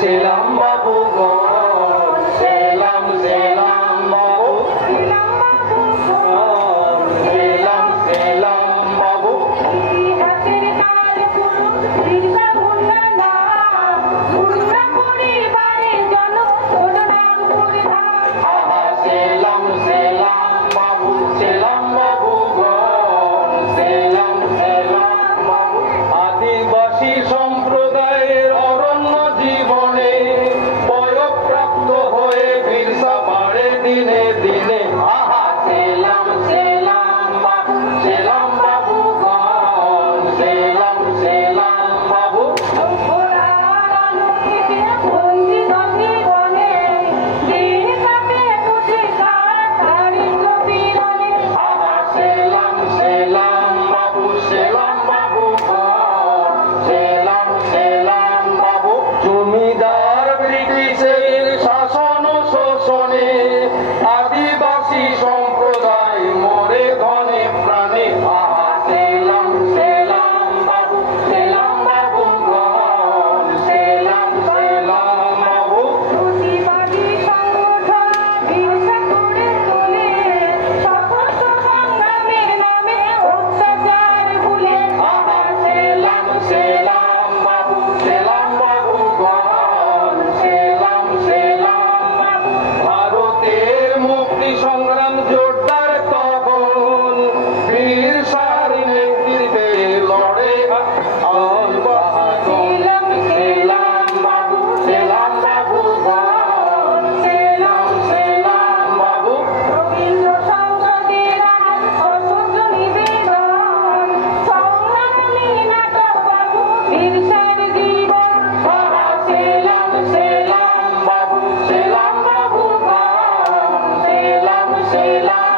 সেলাম বাবু গো সেলাম সেলাম বাবু সেলাম সেলাম বাবু ইতিহাসের কাল পুরো বিরসা মুন্ডা নাম মুন্ডা পরিবারের জন তোর নাম পরিধান আহা সেলাম সেলাম বাবু সেলাম বাবু গো সেলাম সেলাম বাবু আদিবাসী সম্প্রদায়ের অরণ্য জীবনে বয়ঃপ্রাপ্ত হয়ে বিরসা বাড়ে দিনে দিনে আহা সেলাম সেলাম বাবু সেলাম বাবু গো সেলাম সেলাম বাবু ওরার আলোকে বন্দি নদী বনে দিন কাটে বুঝি তাড়াতাড়ি কবিরনে আহা সেলাম সেলাম বাবু সেলাম বাবু গো সেলাম সেলাম বাবু জমিদার ব্রিটিশের শাসন ও শোষণে আদিবাসী সম্প্রদায় মরে ধনে প্রাণে আহা সেলাম সেলাম বাবু সেলাম বাবু গো সেলাম সেলাম বাবু প্রতিবাদী সংগঠন বিরসা করে তোলে সশস্ত্র সংগ্রামের নামে অত্যাচার ভুলে আহা সেলাম সেলাম বাবু সেলাম বাবু গো সেলাম সেলাম বাবু ভারতের মুক্তি সংগ্রাম জোরদার তখন বীরসার নেতৃত্বে লড়ে আল বাহাদুর সেলাম বাবু সেলাম বাবু গো সেলাম সেলাম বাবু রবীন্দ্র সংসদের আজ অসহ্য নিবেদন সংগ্রামী নাটক বাবু বিরসার জীবন আহা সেলাম সেলাম বাবু সেলাম বাবু গো সেলাম সেলাম